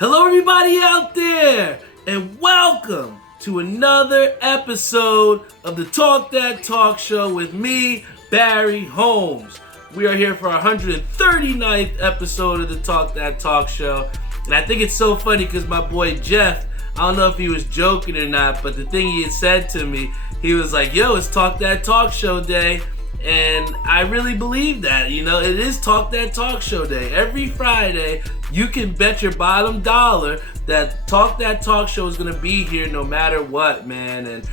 Hello everybody out there, and welcome to another episode of the Talk That Talk Show with me, Barry Holmes. We are here for our 139th episode of the Talk That Talk Show, and I think it's so funny because my boy Jeff, I don't know if he was joking or not, but the thing he had said to me, he was like, yo, it's Talk That Talk Show Day. And I really believe that, it is Talk That Talk Show Day. Every Friday, you can bet your bottom dollar that Talk That Talk Show is going to be here no matter what, man. And,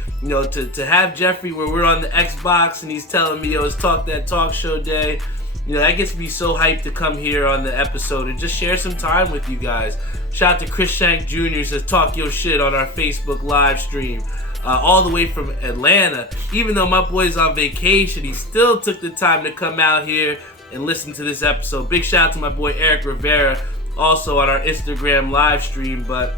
to have Jeffrey where we're on the Xbox and he's telling me, yo, it's Talk That Talk Show Day, that gets me so hyped to come here on the episode and just share some time with you guys. Shout out to Chris Shank Jr. says, talk your shit on our Facebook live stream. All the way from Atlanta. Even though my boy's on vacation, he still took the time to come out here and listen to this episode. Big shout out to my boy Eric Rivera, also on our Instagram live stream. But,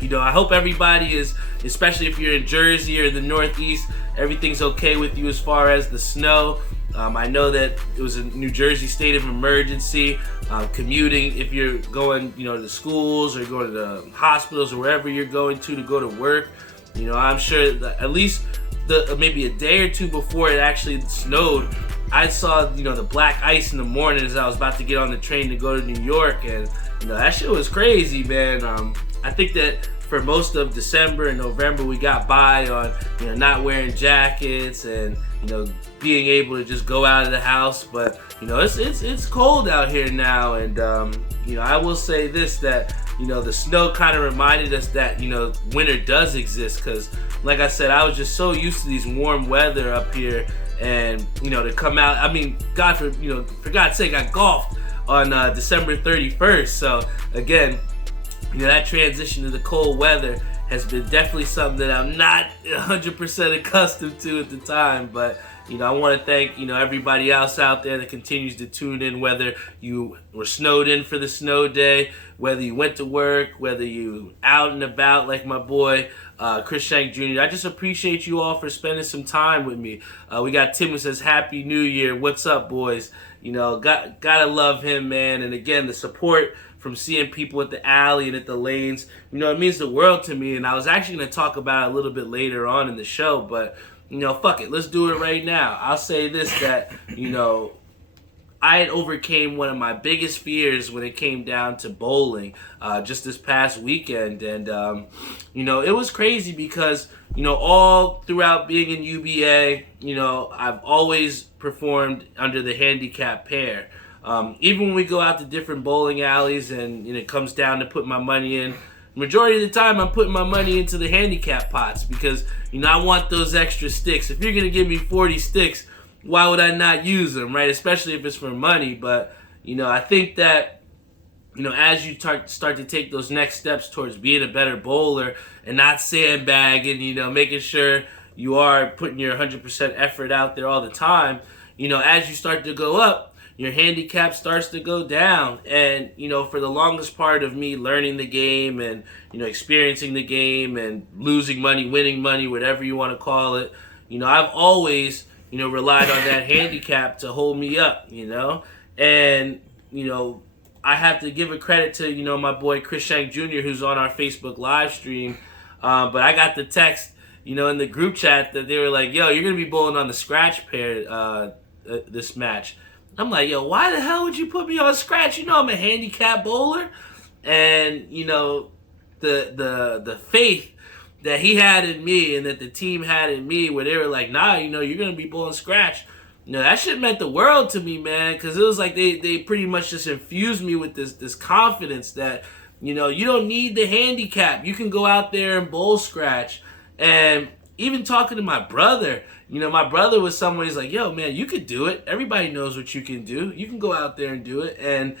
I hope everybody is, especially if you're in Jersey or the Northeast, everything's okay with you as far as the snow. I know that it was a New Jersey state of emergency. Commuting, if you're going, to schools or going to the hospitals or wherever you're going to go to work. I'm sure that at least maybe a day or two before it actually snowed, I saw, the black ice in the morning as I was about to get on the train to go to New York. And, that shit was crazy, man. I think that for most of December and November, we got by on, not wearing jackets and, being able to just go out of the house. But, it's cold out here now. And, I will say this, that, the snow kind of reminded us that, winter does exist. Because, like I said, I was just so used to these warm weather up here. And, to come out, for God's sake, I golfed on December 31st. So, again, that transition to the cold weather has been definitely something that I'm not 100% accustomed to at the time. But, I want to thank, everybody else out there that continues to tune in, whether you were snowed in for the snow day, whether you went to work, whether you out and about like my boy, Chris Shank Jr. I just appreciate you all for spending some time with me. We got Tim who says, Happy New Year. What's up, boys? Gotta love him, man. And again, the support from seeing people at the alley and at the lanes, it means the world to me. And I was actually going to talk about it a little bit later on in the show, but fuck it, let's do it right now. I'll say this, that, I had overcame one of my biggest fears when it came down to bowling just this past weekend. And, it was crazy because, all throughout being in UBA, I've always performed under the handicap pair. Even when we go out to different bowling alleys and it comes down to put my money in, majority of the time I'm putting my money into the handicap pots because, I want those extra sticks. If you're going to give me 40 sticks, why would I not use them, right? Especially if it's for money. But, I think that, as you start to take those next steps towards being a better bowler and not sandbagging, making sure you are putting your 100% effort out there all the time, as you start to go up, your handicap starts to go down. And, for the longest part of me learning the game and, experiencing the game and losing money, winning money, whatever you want to call it, I've always, relied on that handicap to hold me up, And, I have to give a credit to, my boy Chris Shank Jr. who's on our Facebook live stream. But I got the text, in the group chat that they were like, yo, you're going to be bowling on the scratch pair this match. I'm like, yo, why the hell would you put me on scratch? I'm a handicap bowler. And, the faith that he had in me and that the team had in me where they were like, nah, you're going to be bowling scratch. That shit meant the world to me, man, because it was like they pretty much just infused me with this confidence that, you don't need the handicap. You can go out there and bowl scratch. And even talking to my brother, my brother was someone, he's like, yo, man, you could do it. Everybody knows what you can do. You can go out there and do it. And,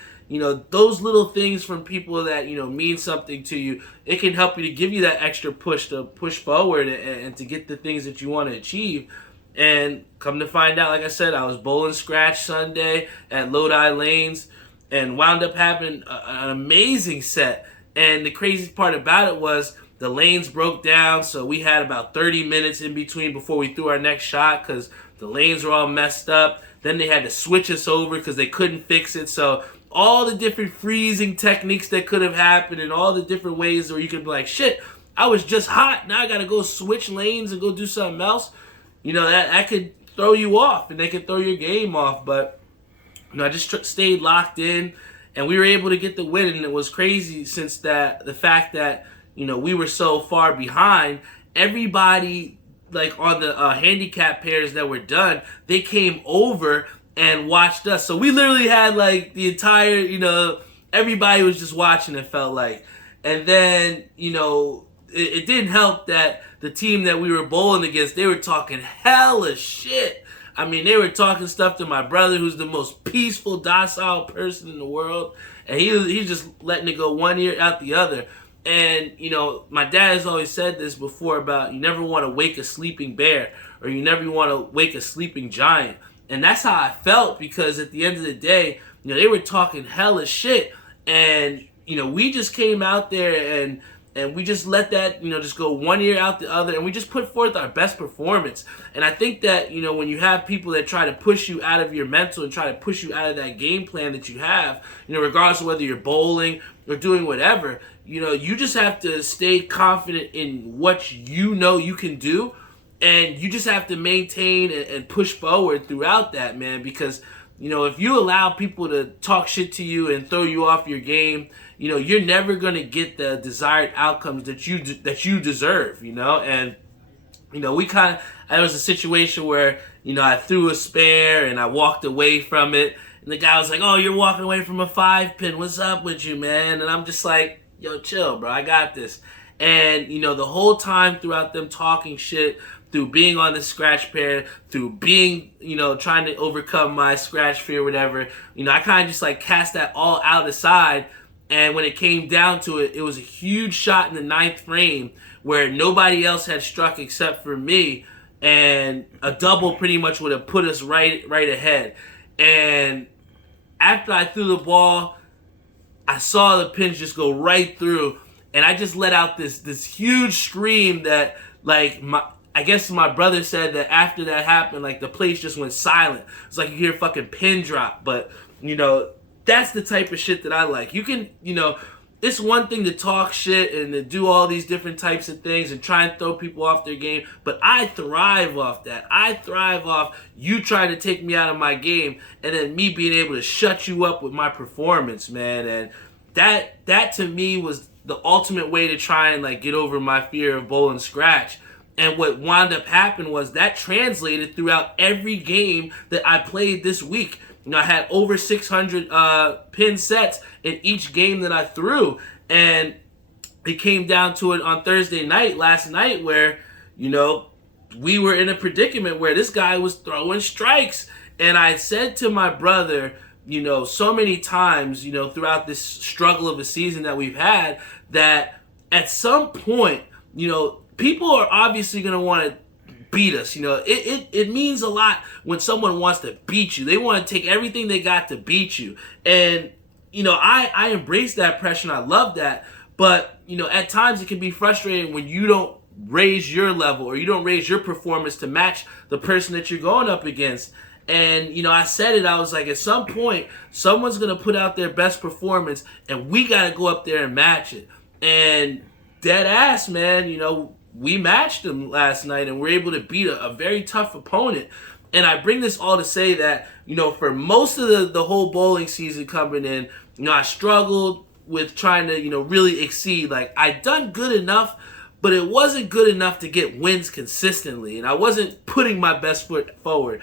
those little things from people that, mean something to you, it can help you to give you that extra push to push forward and to get the things that you want to achieve. And come to find out, like I said, I was bowling scratch Sunday at Lodi Lanes and wound up having an amazing set. And the craziest part about it was the lanes broke down, so we had about 30 minutes in between before we threw our next shot because the lanes were all messed up. Then they had to switch us over because they couldn't fix it. So all the different freezing techniques that could have happened and all the different ways where you could be like, shit, I was just hot. Now I got to go switch lanes and go do something else. That could throw you off and they could throw your game off. But, I just stayed locked in and we were able to get the win. And it was crazy since the fact that, we were so far behind. Everybody, like on the handicap pairs that were done, they came over and watched us. So we literally had like the entire, everybody was just watching, it felt like. And then, it didn't help that the team that we were bowling against, they were talking hella shit. I mean, they were talking stuff to my brother, who's the most peaceful, docile person in the world. And he's just letting it go one ear out the other. And, my dad has always said this before about you never want to wake a sleeping bear or you never want to wake a sleeping giant. And that's how I felt because at the end of the day, they were talking hella shit. And, we just came out there and we just let that, just go one ear out the other. And we just put forth our best performance. And I think that, when you have people that try to push you out of your mental and try to push you out of that game plan that you have, regardless of whether you're bowling or doing whatever, you just have to stay confident in what you can do. And you just have to maintain and push forward throughout that, man. Because, if you allow people to talk shit to you and throw you off your game, you're never going to get the desired outcomes that you deserve, And, there was a situation where, I threw a spare and I walked away from it. And the guy was like, oh, you're walking away from a 5-pin. What's up with you, man? And I'm just like, yo, chill, bro. I got this. And, the whole time throughout them talking shit, through being on the scratch pair, through being, trying to overcome my scratch fear, whatever, I kind of just like cast that all out aside. And when it came down to it, it was a huge shot in the 9th frame where nobody else had struck except for me. And a double pretty much would have put us right ahead. And after I threw the ball, I saw the pins just go right through. And I just let out this huge scream that, like, I guess my brother said that after that happened, like, the place just went silent. It's like you hear a fucking pin drop. But, that's the type of shit that I like. You can, it's one thing to talk shit and to do all these different types of things and try and throw people off their game. But I thrive off that. I thrive off you trying to take me out of my game and then me being able to shut you up with my performance, man. And that to me was the ultimate way to try and like get over my fear of bowling scratch. And what wound up happening was that translated throughout every game that I played this week. I had over 600 pin sets in each game that I threw. And it came down to it on Thursday night, last night, where, we were in a predicament where this guy was throwing strikes. And I said to my brother, so many times, throughout this struggle of a season that we've had, that at some point, people are obviously going to want to beat us. It means a lot when someone wants to beat you. They want to take everything they got to beat you. And, I embrace that pressure and I love that. But, at times it can be frustrating when you don't raise your level or you don't raise your performance to match the person that you're going up against. And, I said it, I was like, at some point, someone's going to put out their best performance and we got to go up there and match it. And dead ass, man, we matched them last night and we're able to beat a very tough opponent. And I bring this all to say that, for most of the whole bowling season coming in, I struggled with trying to, really exceed. Like, I'd done good enough, but it wasn't good enough to get wins consistently. And I wasn't putting my best foot forward.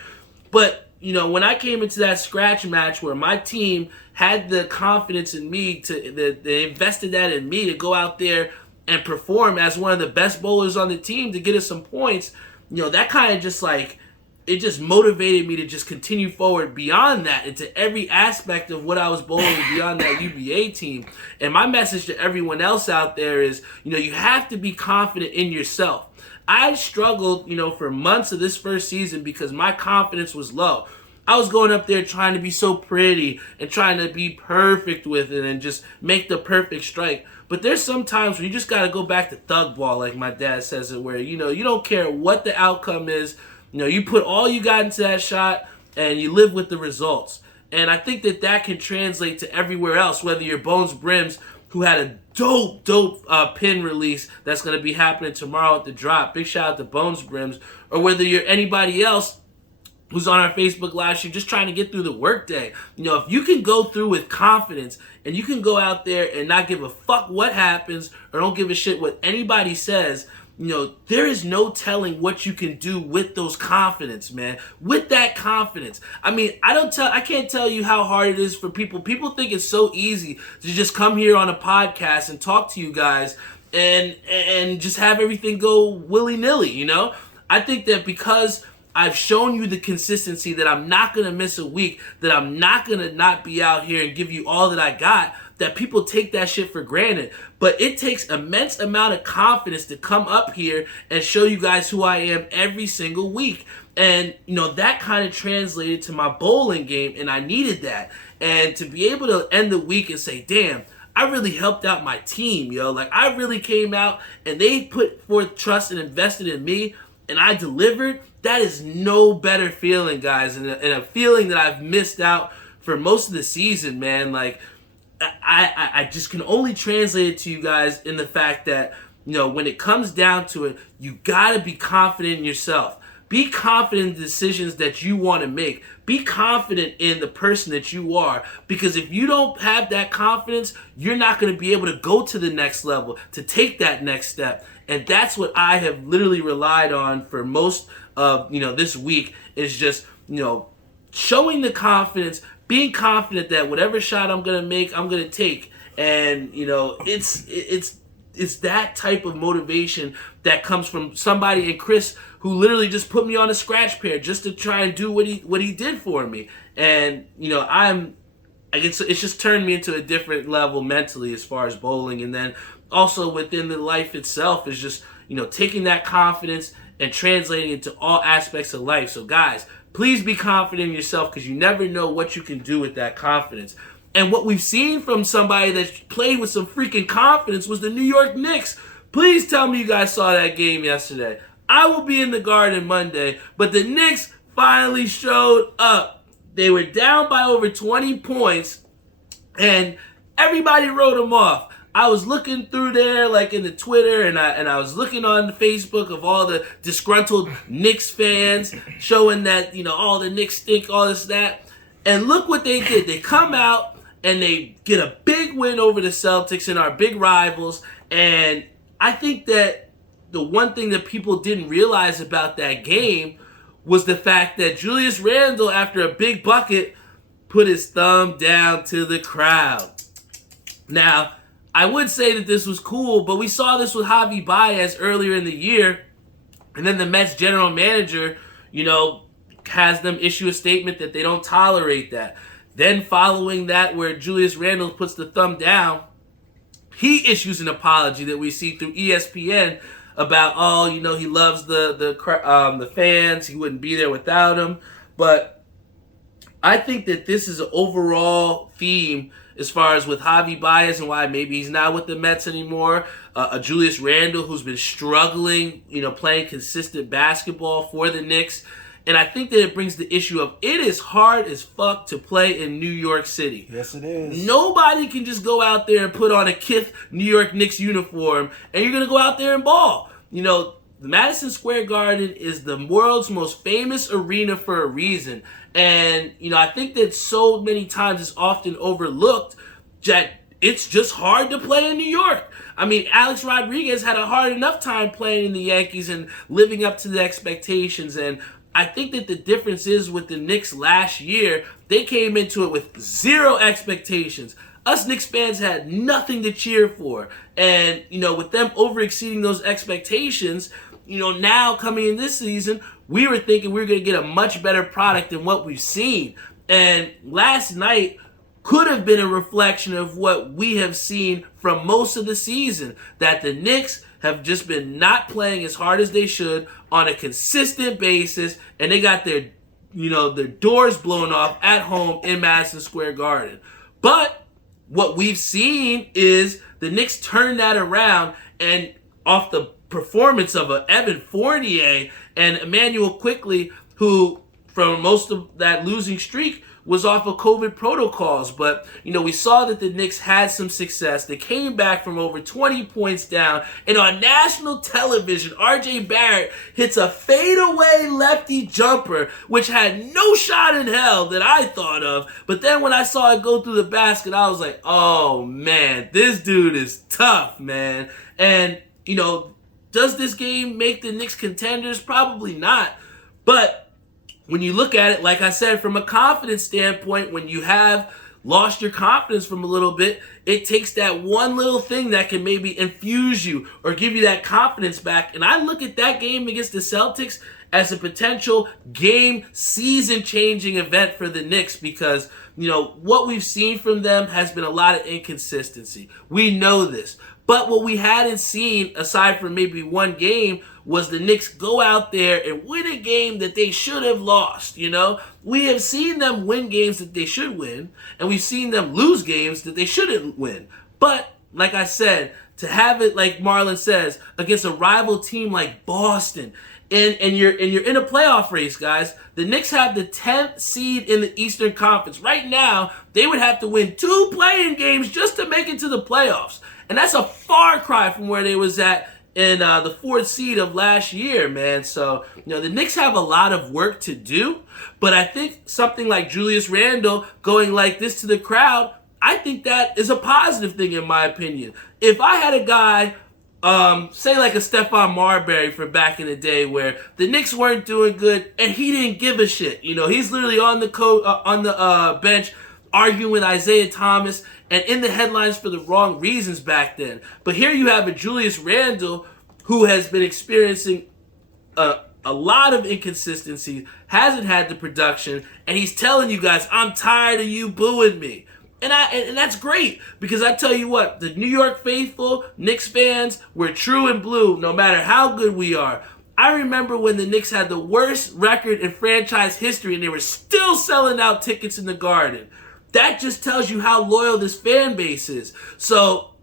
But, when I came into that scratch match where my team had the confidence in me, they invested that in me to go out there and perform as one of the best bowlers on the team to get us some points, that kind of just like, it just motivated me to just continue forward beyond that into every aspect of what I was bowling beyond that UBA team. And my message to everyone else out there is, you have to be confident in yourself. I struggled, for months of this first season because my confidence was low. I was going up there trying to be so pretty and trying to be perfect with it and just make the perfect strike. But there's some times where you just got to go back to thug ball, like my dad says it, where, you don't care what the outcome is. You put all you got into that shot and you live with the results. And I think that can translate to everywhere else, whether you're Bones Brims, who had a dope pin release that's going to be happening tomorrow at the drop. Big shout out to Bones Brims. Or whether you're anybody else who's on our Facebook Live stream just trying to get through the workday. If you can go through with confidence and you can go out there and not give a fuck what happens or don't give a shit what anybody says, there is no telling what you can do with those confidence, man. With that confidence. I can't tell you how hard it is for people. People think it's so easy to just come here on a podcast and talk to you guys and just have everything go willy-nilly, I think that because I've shown you the consistency that I'm not going to miss a week, that I'm not going to not be out here and give you all that I got, that people take that shit for granted. But it takes immense amount of confidence to come up here and show you guys who I am every single week. And, that kind of translated to my bowling game, and I needed that. And to be able to end the week and say, damn, I really helped out my team, yo. Like, I really came out and they put forth trust and invested in me, and I delivered. That is no better feeling, guys, and a feeling that I've missed out for most of the season, man. Like, I just can only translate it to you guys in the fact that, when it comes down to it, you gotta be confident in yourself. Be confident in the decisions that you want to make. Be confident in the person that you are. Because if you don't have that confidence, you're not going to be able to go to the next level, to take that next step. And that's what I have literally relied on for most of, this week, is just, showing the confidence, being confident that whatever shot I'm going to make, I'm going to take. And, it's that type of motivation that comes from somebody, and Chris, who literally just put me on a scratch pair just to try and do what he did for me. And, it's just turned me into a different level mentally as far as bowling. And then also within the life itself is just, taking that confidence and translating it to all aspects of life. So guys, please be confident in yourself, because you never know what you can do with that confidence. And what we've seen from somebody that played with some freaking confidence was the New York Knicks. Please tell me you guys saw that game yesterday. I will be in the Garden Monday, but the Knicks finally showed up. They were down by over 20 points, and everybody wrote them off. I was looking through there, like in the Twitter, and I was looking on the Facebook of all the disgruntled Knicks fans, showing that, all the Knicks stink, all this, that. And look what they did. They come out and they get a big win over the Celtics and our big rivals. And I think that the one thing that people didn't realize about that game was the fact that Julius Randle, after a big bucket, put his thumb down to the crowd. Now, I would say that this was cool, but we saw this with Javi Baez earlier in the year. And then the Mets general manager, has them issue a statement that they don't tolerate that. Then following that, where Julius Randle puts the thumb down, he issues an apology that we see through ESPN about, he loves the fans. He wouldn't be there without them. But I think that this is an overall theme as far as with Javi Baez and why maybe he's not with the Mets anymore. Julius Randle, who's been struggling, playing consistent basketball for the Knicks. And I think that it brings the issue of it is hard as fuck to play in New York City. Yes, it is. Nobody can just go out there and put on a Kith New York Knicks uniform and you're going to go out there and ball. The Madison Square Garden is the world's most famous arena for a reason. And, I think that so many times it's often overlooked that it's just hard to play in New York. Alex Rodriguez had a hard enough time playing in the Yankees and living up to the expectations. And I think that the difference is with the Knicks last year, they came into it with zero expectations. Us Knicks fans had nothing to cheer for. And, with them over-exceeding those expectations, now coming in this season, we were thinking we were going to get a much better product than what we've seen. And last night could have been a reflection of what we have seen from most of the season, that the Knicks have just been not playing as hard as they should on a consistent basis, and they got their doors blown off at home in Madison Square Garden. But what we've seen is the Knicks turn that around, and off the performance of Evan Fournier and Emmanuel Quickly, who from most of that losing streak was off of COVID protocols. But, we saw that the Knicks had some success. They came back from over 20 points down. And on national television, R.J. Barrett hits a fadeaway lefty jumper, which had no shot in hell that I thought of. But then when I saw it go through the basket, I was like, oh, man, this dude is tough, man. And, does this game make the Knicks contenders? Probably not. But when you look at it, like I said, from a confidence standpoint, when you have lost your confidence from a little bit, it takes that one little thing that can maybe infuse you or give you that confidence back. And I look at that game against the Celtics as a potential game season-changing event for the Knicks because, what we've seen from them has been a lot of inconsistency. We know this. But what we hadn't seen, aside from maybe one game, was the Knicks go out there and win a game that they should have lost, We have seen them win games that they should win, and we've seen them lose games that they shouldn't win. But, like I said, to have it, like Marlon says, against a rival team like Boston, and you're in a playoff race, guys. The Knicks have the 10th seed in the Eastern Conference. Right now, they would have to win 2 play-in games just to make it to the playoffs. And that's a far cry from where they was at in the 4th seed of last year, man. So, the Knicks have a lot of work to do. But I think something like Julius Randle going like this to the crowd, I think that is a positive thing in my opinion. If I had a guy, say like a Stephon Marbury from back in the day where the Knicks weren't doing good and he didn't give a shit. He's literally on the bench arguing with Isaiah Thomas and in the headlines for the wrong reasons back then. But here you have a Julius Randle who has been experiencing a lot of inconsistency, hasn't had the production, and he's telling you guys, I'm tired of you booing me. And that's great, because I tell you what, the New York faithful, Knicks fans, we're true and blue no matter how good we are. I remember when the Knicks had the worst record in franchise history and they were still selling out tickets in the Garden. That just tells you how loyal this fan base is. So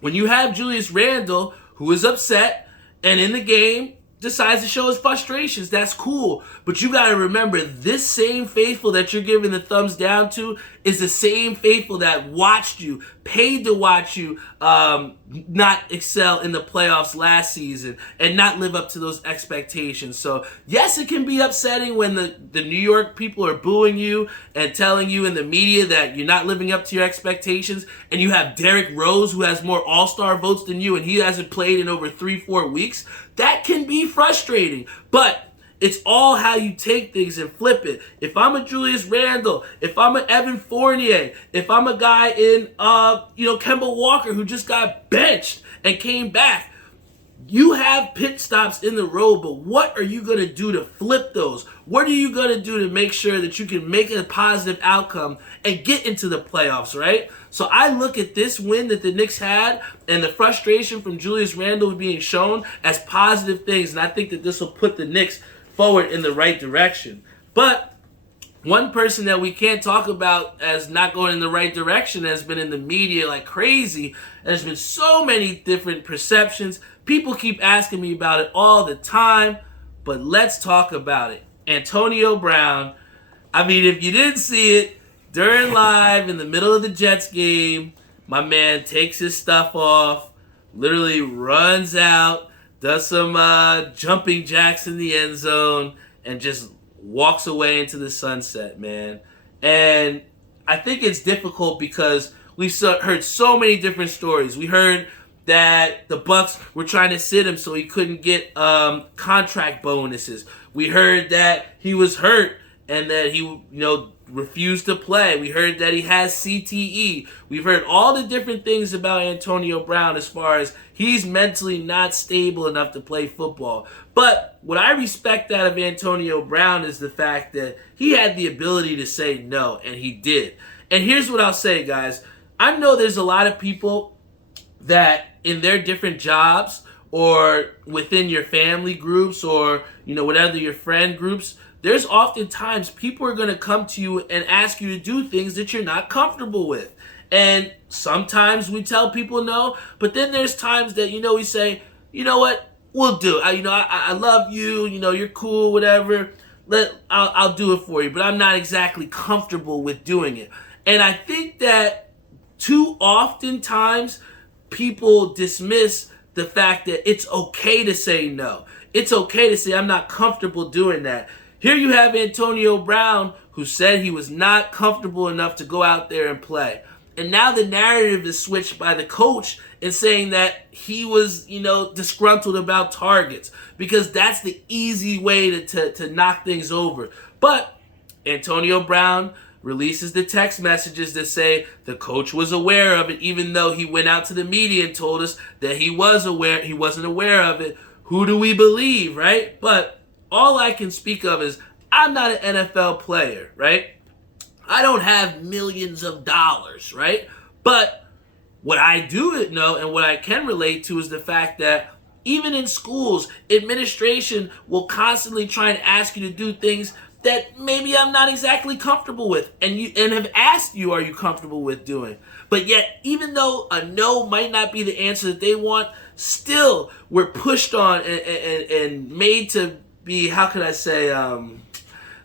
when you have Julius Randle, who is upset and in the game decides to show his frustrations, that's cool. But you got to remember, this same faithful that you're giving the thumbs down to is the same faithful that watched you, paid to watch you not excel in the playoffs last season and not live up to those expectations. So yes, it can be upsetting when the New York people are booing you and telling you in the media that you're not living up to your expectations, and you have Derrick Rose who has more all-star votes than you and he hasn't played in over 3-4 weeks. That can be frustrating, but it's all how you take things and flip it. If I'm a Julius Randle, if I'm an Evan Fournier, if I'm a guy in, Kemba Walker who just got benched and came back, you have pit stops in the road, but what are you going to do to flip those? What are you going to do to make sure that you can make a positive outcome and get into the playoffs, right? So I look at this win that the Knicks had and the frustration from Julius Randle being shown as positive things, and I think that this will put the Knicks forward in the right direction. But one person that we can't talk about as not going in the right direction has been in the media like crazy, and there's been so many different perceptions. People keep asking me about it all the time, but let's talk about it. Antonio Brown, I mean, if you didn't see it, during live in the middle of the Jets game, my man takes his stuff off, literally runs out, does some jumping jacks in the end zone, and just walks away into the sunset, man. And I think it's difficult because we've heard so many different stories. We heard that the Bucs were trying to sit him so he couldn't get contract bonuses. We heard that he was hurt and that he, refused to play. We heard that he has CTE. We've heard all the different things about Antonio Brown as far as he's mentally not stable enough to play football. But what I respect out of Antonio Brown is the fact that he had the ability to say no, and he did. And here's what I'll say, guys. I know there's a lot of people that in their different jobs or within your family groups or, whatever your friend groups, there's oftentimes people are going to come to you and ask you to do things that you're not comfortable with. And sometimes we tell people no, but then there's times that, we say, you know what, we'll do it. I love you, you're cool, whatever. I'll do it for you, but I'm not exactly comfortable with doing it. And I think that too often times people dismiss the fact that it's okay to say no. It's okay to say I'm not comfortable doing that. Here you have Antonio Brown, who said he was not comfortable enough to go out there and play. And now the narrative is switched by the coach in saying that he was, disgruntled about targets, because that's the easy way to knock things over. But Antonio Brown releases the text messages that say the coach was aware of it, even though he went out to the media and told us that he wasn't aware of it. Who do we believe, right? But all I can speak of is I'm not an NFL player, right? I don't have millions of dollars, right? But what I do know and what I can relate to is the fact that even in schools, administration will constantly try and ask you to do things that maybe I'm not exactly comfortable with, and have asked you, are you comfortable with doing? But yet, even though a no might not be the answer that they want, still we're pushed on and made to be, how can I say,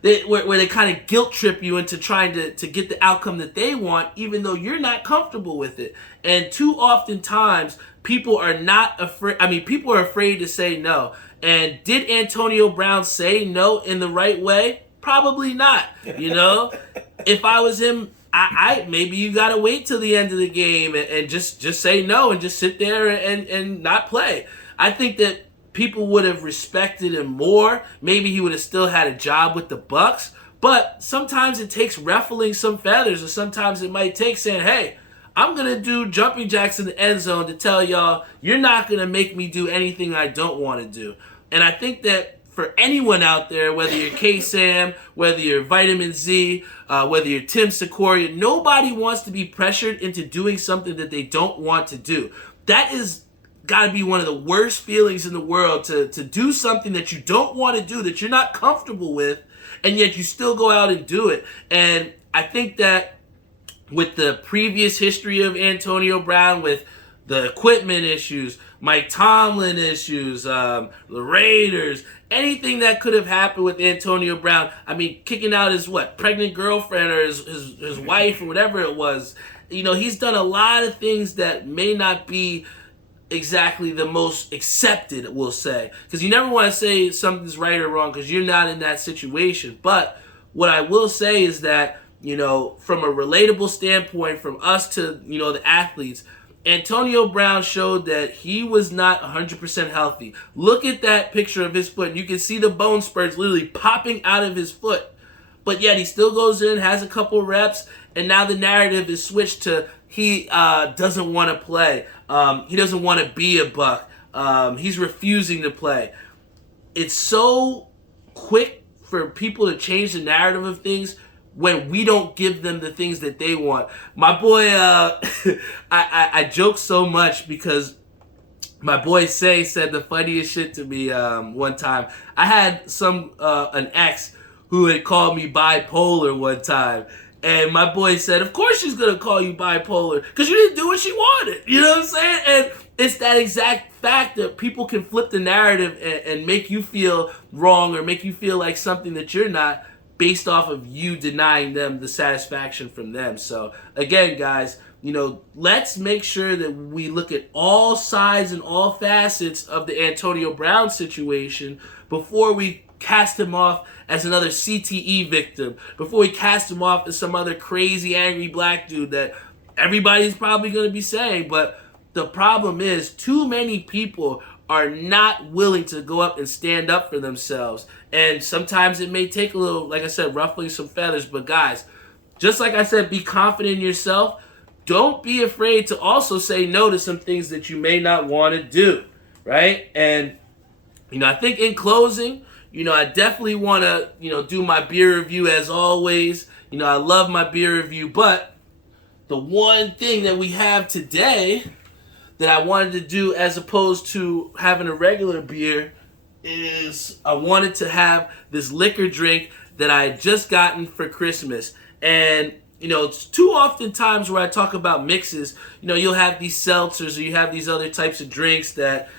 where they kind of guilt trip you into trying to get the outcome that they want, even though you're not comfortable with it. And too often times, people are not afraid. People are afraid to say no. And did Antonio Brown say no in the right way? Probably not. If I was him, I maybe you gotta wait till the end of the game and just say no and just sit there and not play. I think that people would have respected him more. Maybe he would have still had a job with the Bucs. But sometimes it takes ruffling some feathers, or sometimes it might take saying, hey, I'm going to do jumping jacks in the end zone to tell y'all you're not going to make me do anything I don't want to do. And I think that for anyone out there, whether you're K-Sam, whether you're Vitamin Z, whether you're Tim Secoria, nobody wants to be pressured into doing something that they don't want to do. That is got to be one of the worst feelings in the world, to do something that you don't want to do, that you're not comfortable with, and yet you still go out and do it. And I think that with the previous history of Antonio Brown, with the equipment issues, Mike Tomlin issues, the Raiders, anything that could have happened with Antonio Brown, kicking out his pregnant girlfriend or his wife or whatever it was, he's done a lot of things that may not be exactly the most accepted, we'll say, because you never want to say something's right or wrong because you're not in that situation. But what I will say is that, from a relatable standpoint, from us to, the athletes, Antonio Brown showed that he was not 100% healthy. Look at that picture of his foot, and you can see the bone spurs literally popping out of his foot. But yet he still goes in, has a couple reps, and now the narrative is switched to he doesn't want to play. He doesn't want to be a Buck. He's refusing to play. It's so quick for people to change the narrative of things when we don't give them the things that they want. My boy, I joke so much because my boy said the funniest shit to me one time. I had an ex who had called me bipolar one time. And my boy said, of course she's going to call you bipolar because you didn't do what she wanted. You know what I'm saying? And it's that exact fact that people can flip the narrative and make you feel wrong or make you feel like something that you're not, based off of you denying them the satisfaction from them. So again, guys, let's make sure that we look at all sides and all facets of the Antonio Brown situation before we cast him off as another CTE victim, before we cast him off as some other crazy, angry black dude that everybody's probably going to be saying. But the problem is, too many people are not willing to go up and stand up for themselves. And sometimes it may take a little, like I said, ruffling some feathers. But guys, just like I said, be confident in yourself. Don't be afraid to also say no to some things that you may not want to do, right? And, I think in closing, I definitely want to, do my beer review as always. I love my beer review, but the one thing that we have today that I wanted to do as opposed to having a regular beer is I wanted to have this liquor drink that I had just gotten for Christmas. And, it's too often times where I talk about mixes, you'll have these seltzers or you have these other types of drinks that,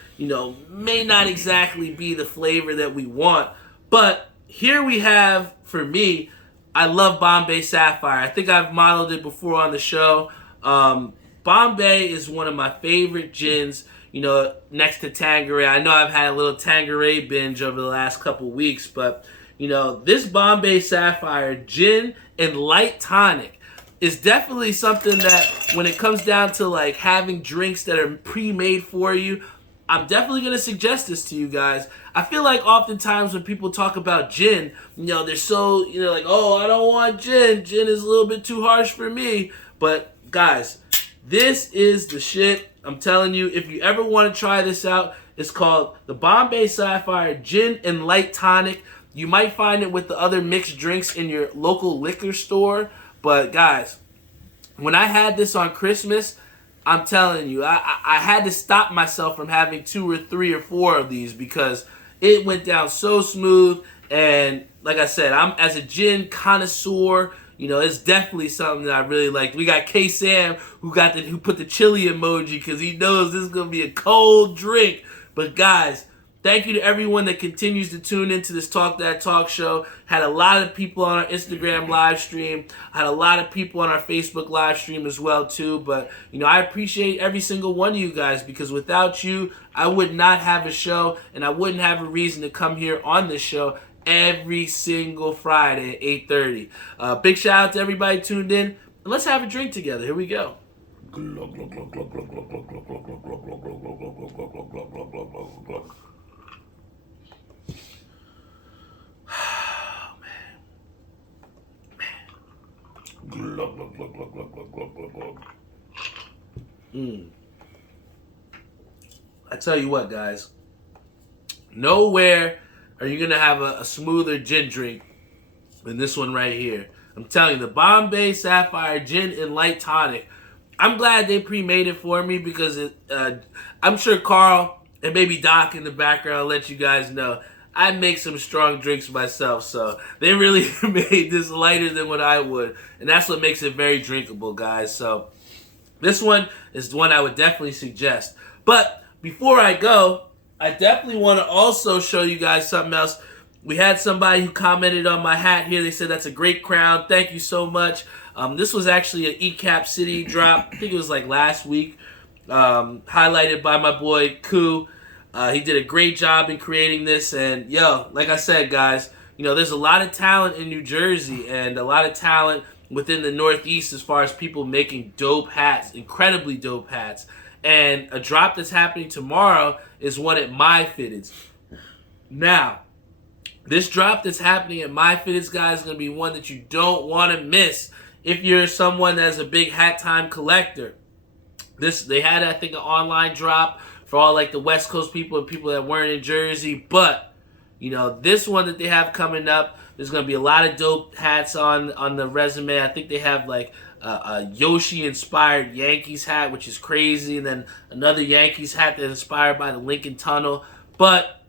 may not exactly be the flavor that we want. But here we have, for me, I love Bombay Sapphire. I think I've modeled it before on the show. Bombay is one of my favorite gins, next to Tanqueray. I know I've had a little Tanqueray binge over the last couple weeks, but, this Bombay Sapphire gin and light tonic is definitely something that when it comes down to like having drinks that are pre-made for you, I'm definitely going to suggest this to you guys. I feel like oftentimes when people talk about gin, they're so, like, oh, I don't want gin. Gin is a little bit too harsh for me. But guys, this is the shit. I'm telling you, if you ever want to try this out, it's called the Bombay Sapphire Gin and Light Tonic. You might find it with the other mixed drinks in your local liquor store. But guys, when I had this on Christmas, I'm telling you, I had to stop myself from having 2 or 3 or 4 of these because it went down so smooth. And like I said, I'm as a gin connoisseur, it's definitely something that I really like. We got K-Sam who put the chili emoji because he knows this is going to be a cold drink. But guys, thank you to everyone that continues to tune into this Talk That Talk show. Had a lot of people on our Instagram live stream. Had a lot of people on our Facebook live stream as well too. But, I appreciate every single one of you guys because without you, I would not have a show and I wouldn't have a reason to come here on this show every single Friday at 8:30. Big shout out to everybody tuned in. And let's have a drink together. Here we go. I tell you what, guys. Nowhere are you going to have a smoother gin drink than this one right here. I'm telling you, the Bombay Sapphire Gin and Light Tonic. I'm glad they pre-made it for me because I'm sure Carl and maybe Doc in the background let you guys know I make some strong drinks myself, so they really made this lighter than what I would, and that's what makes it very drinkable, guys. So this one is the one I would definitely suggest. But before I go, I definitely want to also show you guys something else. We had somebody who commented on my hat here. They said that's a great crown. Thank you so much. This was actually an ECAP City drop. I think it was like last week. Highlighted by my boy Koo. He did a great job in creating this. And like I said, guys, there's a lot of talent in New Jersey and a lot of talent within the Northeast as far as people making dope hats, incredibly dope hats. And a drop that's happening tomorrow is one at MyFitteds. Now, this drop that's happening at MyFitteds, guys, is going to be one that you don't want to miss if you're someone that's a big hat time collector. They had, I think, an online drop for all like the West Coast people and people that weren't in Jersey. But, this one that they have coming up, there's going to be a lot of dope hats on the resume. I think they have like a Yoshi-inspired Yankees hat, which is crazy, and then another Yankees hat that's inspired by the Lincoln Tunnel. But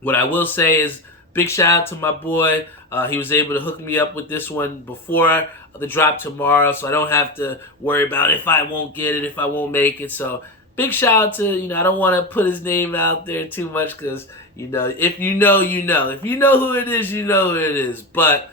what I will say is, big shout out to my boy. He was able to hook me up with this one before the drop tomorrow, so I don't have to worry about if I won't get it, if I won't make it. So big shout out to, I don't want to put his name out there too much because, if you know, you know. If you know who it is, you know who it is. But,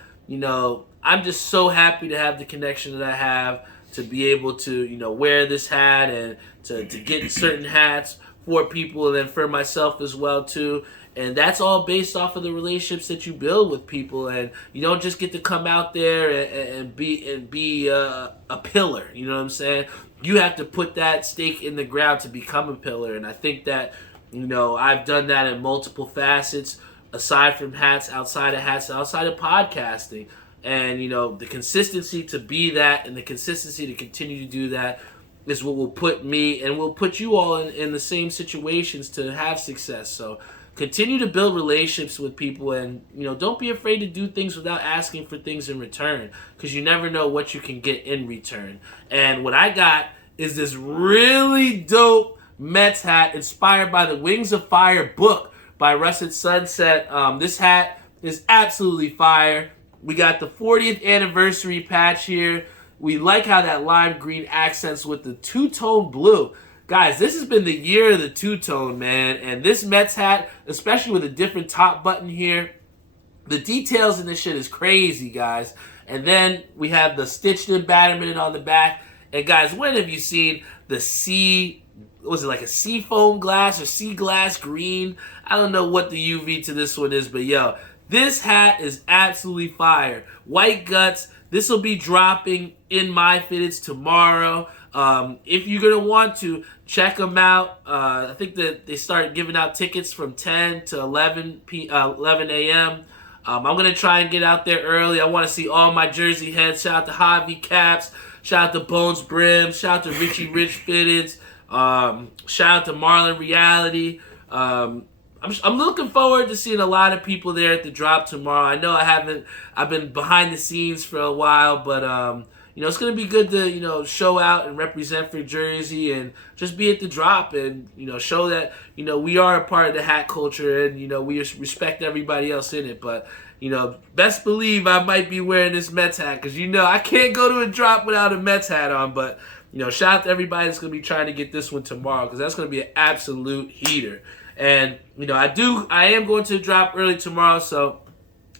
I'm just so happy to have the connection that I have to be able to, wear this hat and to get certain hats for people and then for myself as well, too. And that's all based off of the relationships that you build with people. And you don't just get to come out there and be a pillar. You know what I'm saying? You have to put that stake in the ground to become a pillar. And I think that, I've done that in multiple facets, aside from hats, outside of podcasting. And, the consistency to be that and the consistency to continue to do that is what will put me and will put you all in the same situations to have success. So continue to build relationships with people and, don't be afraid to do things without asking for things in return because you never know what you can get in return. And what I got is this really dope Mets hat inspired by the Wings of Fire book by Russet Sunset. This hat is absolutely fire. We got the 40th anniversary patch here. We like how that lime green accents with the two-tone blue. Guys, this has been the year of the two-tone, man. And this Mets hat, especially with a different top button here, The details in this shit is crazy, guys. And then we have the stitched in badminton on the back. And guys, when have you seen the sea, was it like a sea foam glass or sea glass green? I don't know what the UV to this one is, but yo, this hat is absolutely fire. White guts. This will be dropping in MyFitteds tomorrow. If you're going to want to, check them out. I think that they start giving out tickets from 10 to 11 a.m. I'm going to try and get out there early. I want to see all my Jersey heads. Shout out to Javi Caps. Shout out to Bones Brim. Shout out to Richie Rich Fitteds. Shout out to Marlon Reality. I'm looking forward to seeing a lot of people there at the drop tomorrow. I know I've been behind the scenes for a while, but it's going to be good to, show out and represent for Jersey and just be at the drop and, show that, we are a part of the hat culture and, we respect everybody else in it. But, best believe I might be wearing this Mets hat because, I can't go to a drop without a Mets hat on. But, shout out to everybody that's going to be trying to get this one tomorrow because that's going to be an absolute heater. And, I am going to drop early tomorrow, so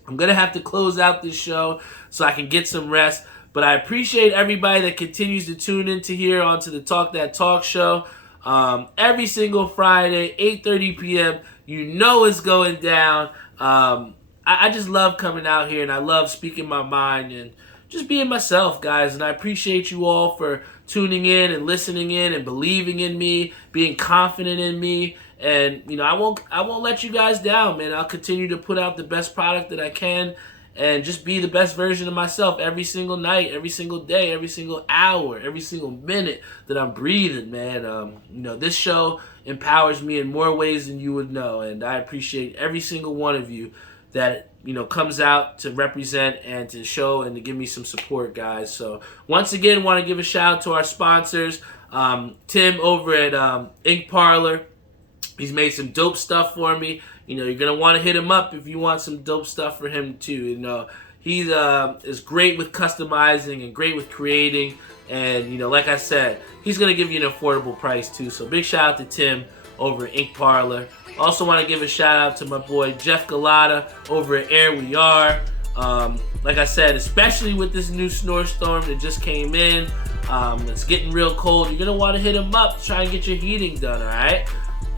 I'm going to have to close out this show so I can get some rest. But I appreciate everybody that continues to tune into here onto the Talk That Talk show. Every single Friday, 8:30 p.m., it's going down. I just love coming out here, and I love speaking my mind and just being myself, guys. And I appreciate you all for tuning in and listening in and believing in me, being confident in me. And, I won't let you guys down, man. I'll continue to put out the best product that I can and just be the best version of myself every single night, every single day, every single hour, every single minute that I'm breathing, man. This show empowers me in more ways than you would know. And I appreciate every single one of you that, comes out to represent and to show and to give me some support, guys. So once again, want to give a shout out to our sponsors, Tim over at Ink Parlor. He's made some dope stuff for me. You're going to want to hit him up if you want some dope stuff for him too. He is great with customizing and great with creating. And, like I said, he's going to give you an affordable price too. So big shout out to Tim over at Ink Parlor. Also want to give a shout out to my boy Jeff Galata over at Air We Are. Like I said, especially with this new snowstorm that just came in, it's getting real cold. You're going to want to hit him up to try and get your heating done, all right?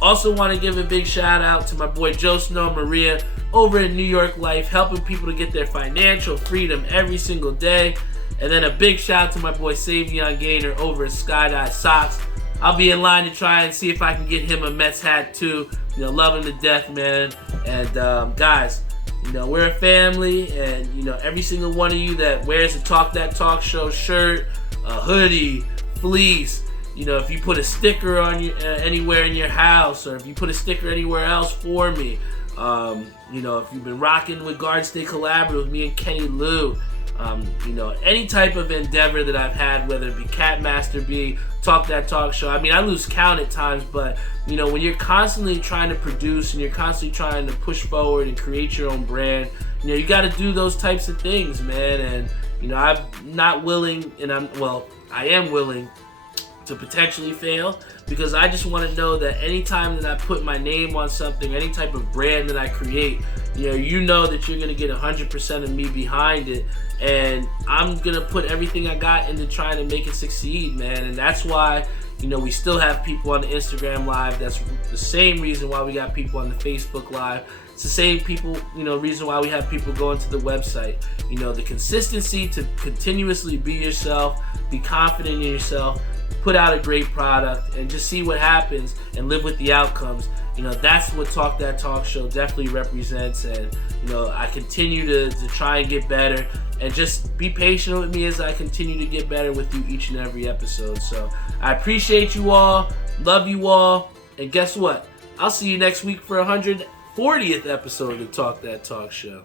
Also want to give a big shout out to my boy Joe Snow Maria over in New York Life, helping people to get their financial freedom every single day. And then a big shout out to my boy Savion Gaynor over at Skydive Socks. I'll be in line to try and see if I can get him a Mets hat too. Love him to death, man. And guys, we're a family, and every single one of you that wears a Talk That Talk show shirt, a hoodie, fleece, if you put a sticker on you anywhere in your house, or if you put a sticker anywhere else for me, if you've been rocking with Guard Stay Collaborative with me and Kenny Lou, any type of endeavor that I've had, whether it be Cat Master B, Talk That Talk show. I mean, I lose count at times, but when you're constantly trying to produce and you're constantly trying to push forward and create your own brand, you got to do those types of things, man. And I'm not willing, and I am willing to potentially fail, because I just want to know that anytime that I put my name on something, any type of brand that I create, that you're going to get 100% of me behind it, and I'm going to put everything I got into trying to make it succeed, man. And that's why, we still have people on the Instagram Live. That's the same reason why we got people on the Facebook Live. It's the same reason why we have people going to the website. The consistency to continuously be yourself, be confident in yourself, put out a great product, and just see what happens and live with the outcomes. That's what Talk That Talk show definitely represents. And I continue to try and get better, and just be patient with me as I continue to get better with you each and every episode. So I appreciate you all, love you all, and guess what? I'll see you next week for 140th episode of the Talk That Talk show.